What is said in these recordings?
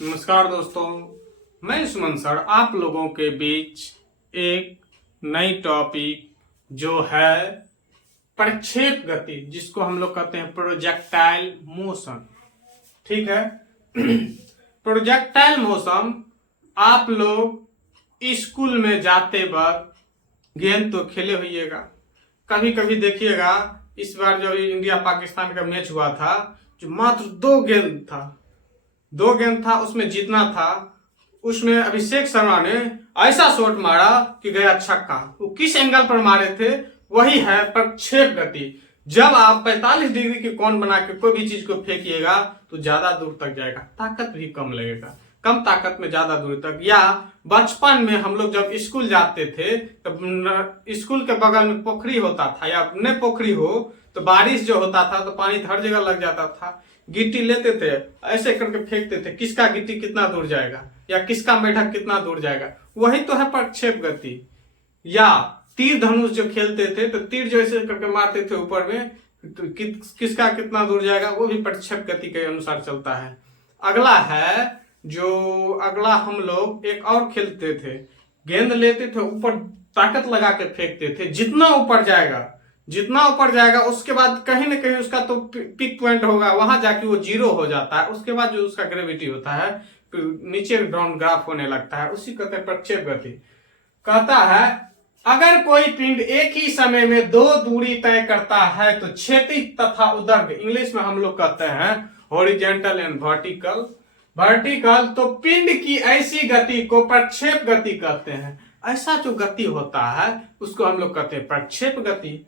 नमस्कार दोस्तों, मैं सुमन सर आप लोगों के बीच एक नई टॉपिक जो है प्रक्षेप गति, जिसको हम लोग कहते हैं प्रोजेक्टाइल मोशन। ठीक है। प्रोजेक्टाइल मोशन आप लोग स्कूल में जाते वक्त गेंद तो खेले होइएगा, कभी कभी देखिएगा। इस बार जो इंडिया पाकिस्तान का मैच हुआ था, जो मात्र दो गेंद था उसमें जीतना था। उसमें अभिषेक शर्मा ने ऐसा शॉट मारा कि गया छक्का। वो किस एंगल पर मारे थे, वही है प्रक्षेप गति। जब आप 45 डिग्री की कोण बना के कोई भी चीज को फेंकिएगा तो ज्यादा दूर तक जाएगा, ताकत भी कम लगेगा, कम ताकत में ज्यादा दूर तक। या बचपन में हम लोग जब स्कूल जाते थे तब स्कूल के बगल में पोखरी होता था, या अपने पोखरी हो तो बारिश जो होता था तो पानी हर जगह लग जाता था। गिट्टी लेते थे, ऐसे करके फेंकते थे, किसका गिट्टी कितना दूर जाएगा या किसका मेढक कितना दूर जाएगा, वही तो है प्रक्षेप गति। या तीर धनुष जो खेलते थे तो तीर जो ऐसे करके मारते थे ऊपर में, तो किसका कितना दूर जाएगा, वो भी प्रक्षेप गति के अनुसार चलता है। अगला हम लोग एक और खेलते थे, गेंद लेते थे, ऊपर ताकत लगा के फेंकते थे। जितना ऊपर जाएगा उसके बाद कहीं ना कहीं उसका तो पिक पॉइंट होगा, वहां जाके वो 0 हो जाता है। उसके बाद जो उसका ग्रेविटी होता है नीचे डाउन ग्राफ होने लगता है, उसी कहते हैं प्रक्षेप गति। कहता है अगर कोई पिंड एक ही समय में 2 दूरी तय करता है तो क्षैतिज तथा उदर्ग, इंग्लिश में हम लोग कहते हैं हॉरिजॉन्टल एंड वर्टिकल, तो पिंड की ऐसी गति को प्रक्षेप गति कहते हैं। ऐसा जो गति होता है उसको हम लोग कहते हैं प्रक्षेप गति।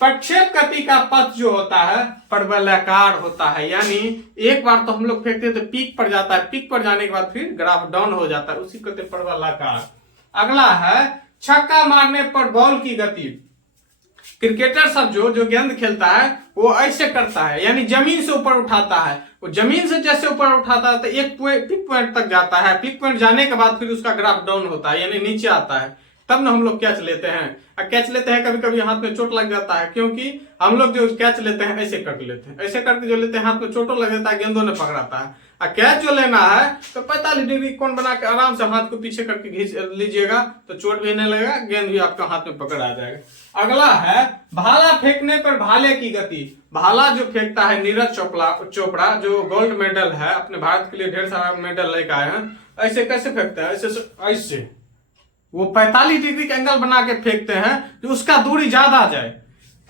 प्रक्षेप गति का पथ जो होता है परवलयाकार होता है, यानी एक बार तो हम लोग फेंकते हैं तो पीक पर जाता है, पीक पर जाने के बाद फिर ग्राफ डाउन हो जाता है, उसी को कहते हैं परवलयाकार। अगला है छक्का मारने पर बॉल की गति। क्रिकेटर सब जो गेंद खेलता है वो ऐसे करता है, यानी जमीन से ऊपर उठाता है। वो जमीन से जैसे ऊपर उठाता है तो एक पिक पॉइंट तक जाता है, पिक पॉइंट जाने के बाद फिर उसका ग्राफ डाउन होता है, यानी नीचे आता है। तब ना हम लोग कैच लेते हैं। कैच लेते हैं कभी कभी हाथ में चोट लग जाता है, क्योंकि हम लोग जो कैच लेते हैं ऐसे करके लेते हैं, ऐसे करके जो लेते हैं हाथ में चोटों लग जाता है, गेंदों ने पकड़ाता है। और कैच जो लेना है तो 45 डिग्री कोण बना के आराम से हाथ को पीछे करके खींच लीजिएगा तो चोट भी नहीं लगेगा, गेंद भी आपका हाथ में पकड़ आ जाएगा। अगला है भाला फेंकने पर भाले की गति। भाला जो फेंकता है नीरज चोपड़ा जो गोल्ड मेडल है, अपने भारत के लिए ढेर सारा मेडल लेकर आए हैं, ऐसे कैसे फेंकता है, ऐसे वो 45 डिग्री का एंगल बना के फेंकते हैं जो उसका दूरी ज्यादा जाए।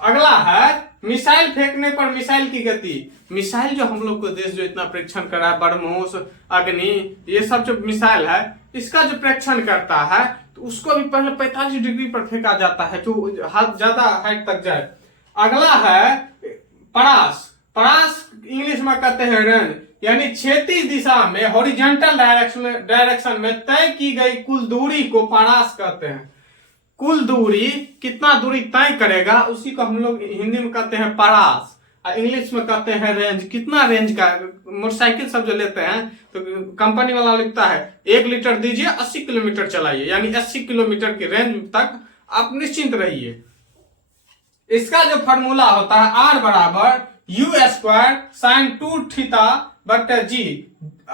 अगला है मिसाइल फेंकने पर मिसाइल की गति। मिसाइल जो हम लोग को देश जो इतना परीक्षण करा है, ब्रह्मोस, अग्नि, ये सब जो मिसाइल है इसका जो परीक्षण करता है तो उसको भी पहले 45 डिग्री पर फेंका जाता है जो ज्यादा हाइट तक जाए। अगला है परास इंग्लिश में कहते हैं रेंज, यानी क्षैतिज दिशा में हॉरिजॉन्टल डायरेक्शन में तय की गई कुल दूरी को परास कहते हैं। कुल दूरी कितना दूरी तय करेगा उसी को हम लोग हिंदी में कहते हैं परास, और इंग्लिश में कहते हैं रेंज। कितना रेंज का, मोटरसाइकिल सब जो लेते हैं तो कंपनी वाला लिखता है 1 लीटर दीजिए 80 किलोमीटर चलाइए, यानी 80 किलोमीटर की रेंज तक आप निश्चिंत रहिए। इसका जो फॉर्मूला होता है R बराबर U² sin 2θ/g।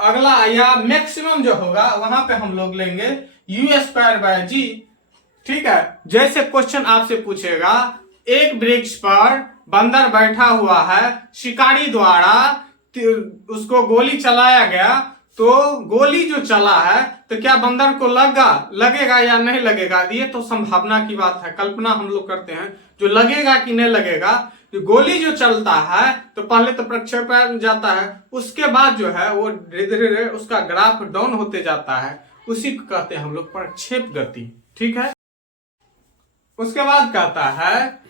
अगला या मैक्सिमम जो होगा वहां पे हम लोग लेंगे U²/g। ठीक है। जैसे क्वेश्चन आपसे पूछेगा एक वृक्ष पर बंदर बैठा हुआ है, शिकारी द्वारा उसको गोली चलाया गया, तो गोली जो चला है तो क्या बंदर को लगेगा या नहीं लगेगा, ये तो संभावना की बात है, कल्पना हम लोग करते हैं। जो लगेगा कि नहीं लगेगा, तो गोली जो चलता है तो पहले तो प्रक्षेप जाता है, उसके बाद जो है वो धीरे धीरे उसका ग्राफ डाउन होते जाता है, उसी को कहते हैं हम लोग प्रक्षेप गति। ठीक है। उसके बाद कहता है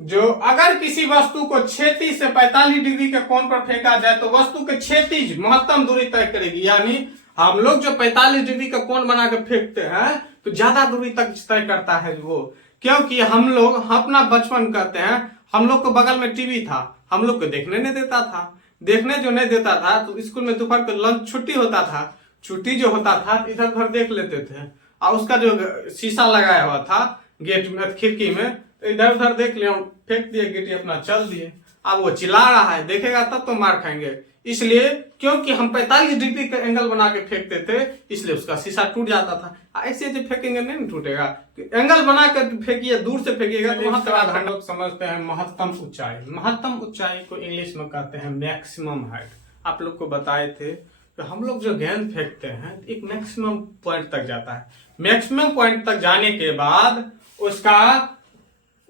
जो अगर किसी वस्तु को क्षैतिज से 45 डिग्री के कोण पर फेंका जाए तो वस्तु के क्षैतिज महत्तम दूरी तय करेगी, यानी हम लोग जो 45 डिग्री का कोण बना के फेंकते हैं तो ज्यादा दूरी तक तय करता है वो, क्योंकि हम लोग अपना बचपन कहते हैं, हम लोग को बगल में टीवी था, हम लोग को देखने नहीं देता था। देखने जो नहीं देता था तो स्कूल में दोपहर को लंच छुट्टी होता था, छुट्टी जो होता था इधर उधर देख लेते थे, और उसका जो शीशा लगाया हुआ था गेट में, खिड़की में, इधर उधर देख लिया, फेंक दिए गिट्टी, अपना चल दिए। अब वो चिल्ला रहा है, देखेगा तब तो मार खाएंगे। इसलिए क्योंकि हम 45 डिग्री का एंगल बना के फेंकते थे, इसलिए उसका शीशा टूट जाता था। ऐसे जो फेंकेंगे नहीं टूटेगा, एंगल बना कर फेंकिए, दूर से फेंकिएगा तो वहां तक हम लोग समझते हैं महत्तम ऊंचाई। महत्तम ऊंचाई को इंग्लिश में कहते हैं मैक्सिमम हाइट। आप लोग को बताए थे तो हम लोग जो गेंद फेंकते हैं एक मैक्सिमम पॉइंट तक जाता है। मैक्सिमम पॉइंट तक जाने के बाद उसका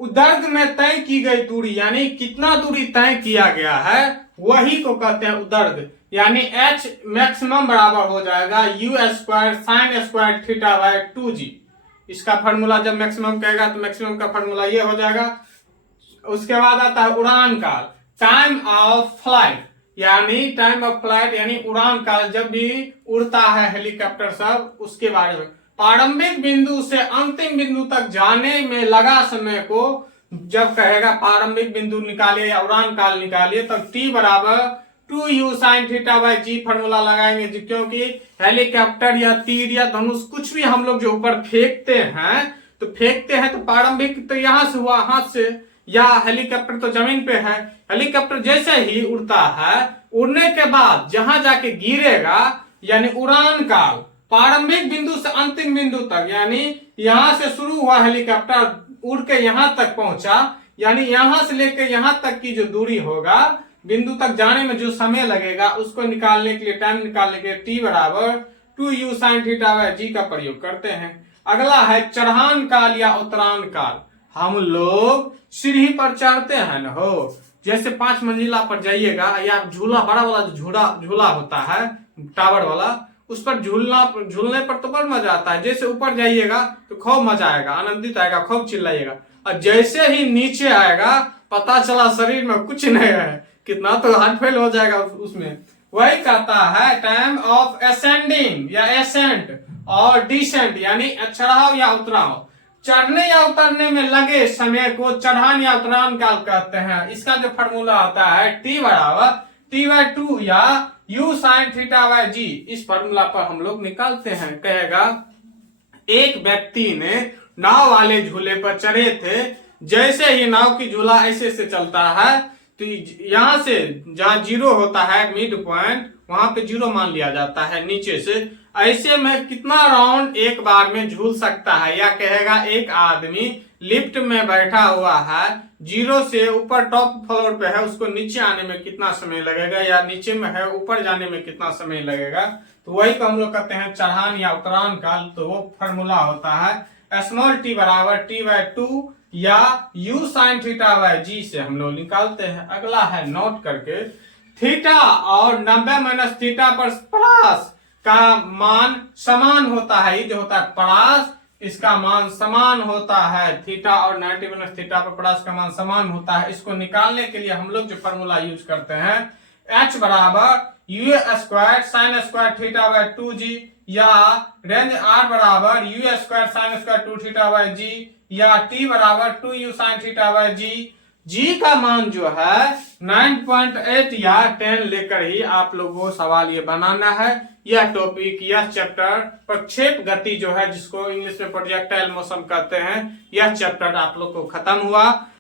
उदर्द में तय की गई दूरी, यानी कितना दूरी तय किया गया है, वही को कहते हैं उदर्द। यानी h मैक्सिमम बराबर हो जाएगा u square sine square theta by 2g। इसका फार्मूला जब मैक्सिमम कहेगा तो मैक्सिमम का फार्मूला ये हो जाएगा। उसके बाद आता है उड़ान काल, टाइम ऑफ फ्लाइट, यानी टाइम ऑफ फ्लाइट यानी उड़ान काल, जब भी उड़ता है हेलीकॉप्टर सब, उसके बारे में। प्रारंभिक बिंदु से अंतिम बिंदु तक जाने में लगा समय को जब कहेगा प्रारंभिक बिंदु निकालिए या उड़ान काल निकालिए, तब t बराबर 2u sine theta by g formula लगाएंगे। क्योंकि हेलीकॉप्टर या तीर या धनुष कुछ भी हम लोग जो ऊपर फेंकते हैं तो प्रारंभिक तो यहां से हुआ हाथ से, या हेलीकॉप्टर तो जमीन पे है। हेलीकॉप्टर जैसे ही उड़ता है, उड़ने के बाद जहां जाके गिरेगा यानी उड़ान काल, प्रारंभिक बिंदु से अंतिम बिंदु तक, यानी यहां से शुरू हुआ हेलीकॉप्टर उड़ के यहां तक पहुंचा, यानी यहां से लेकर यहां तक की जो दूरी होगा, बिंदु तक जाने में जो समय लगेगा, उसको निकालने के लिए, टाइम निकालने के लिए t बराबर 2u साइन थीटा बाय जी का प्रयोग करते हैं। अगला है चढ़ान काल या उतरान काल। हम लोग सीढ़ी पर चढ़ते हैं न हो, जैसे 5 मंजिला पर जाइएगा या झूला, बड़ा वाला जो झूला होता है टावर वाला, उस पर झूलने पर तो बड़ा मजा आता है। जैसे ऊपर जाइएगा तो खूब मजा आएगा, आनंदित आएगा, खूब चिल्लाइएगा। और जैसे ही नीचे आएगा पता चला शरीर में कुछ नहीं है, कितना तो हार्ट फेल हो जाएगा उसमें। वही कहता है टाइम ऑफ असेंडिंग या एसेंट और डिसेंट, यानी चढ़ाव या उतराव। चढ़ने या उतरने में लगे समय को चढ़ान या उतरान काल कहते हैं। इसका जो फार्मूला आता है t बराबर t/2 या u साइन थीटा बाय जी। इस फार्मूला पर हम लोग निकालते हैं। कहेगा एक व्यक्ति ने नाव वाले झूले पर चढ़े थे, जैसे ही नाव की झूला ऐसे से चलता है तो यहां से जहां जीरो होता है मिड पॉइंट, वहां पे जीरो मान लिया जाता है नीचे से। ऐसे में कितना राउंड एक बार में झूल सकता है, या कहेगा एक आदमी लिफ्ट में बैठा हुआ है, जीरो से ऊपर टॉप फ्लोर पे है, उसको नीचे आने में कितना समय लगेगा, या नीचे में है ऊपर जाने में कितना समय लगेगा। तो वही को हम लोग कहते हैं चढ़ान या उतरान काल। तो वो फॉर्मूला होता है स्मॉल t बराबर t/2 या u साइन थीटा बाय जी से हम लोग निकालते हैं। अगला है नोट करके, थीटा और 90 माइनस थीटा पर प्लस का मान समान होता है। ये जो होता है प्लस, इसका मान समान होता है। थीटा और 90 माइनस थीटा पर प्लस का मान समान होता है। इसको निकालने के लिए हम लोग जो फॉर्मूला यूज करते हैं, h बराबर u square sine square theta by 2g, या रेंज r बराबर u square sine square 2 theta by g, या t बराबर 2u sine theta bye g। g का मान जो है 9.8 या 10 लेकर ही आप लोगों को सवाल ये बनाना है। यह टॉपिक, यह चैप्टर प्रक्षेप गति जो है, जिसको इंग्लिश में प्रोजेक्टाइल मोशन कहते हैं, यह चैप्टर आप लोग को खत्म हुआ।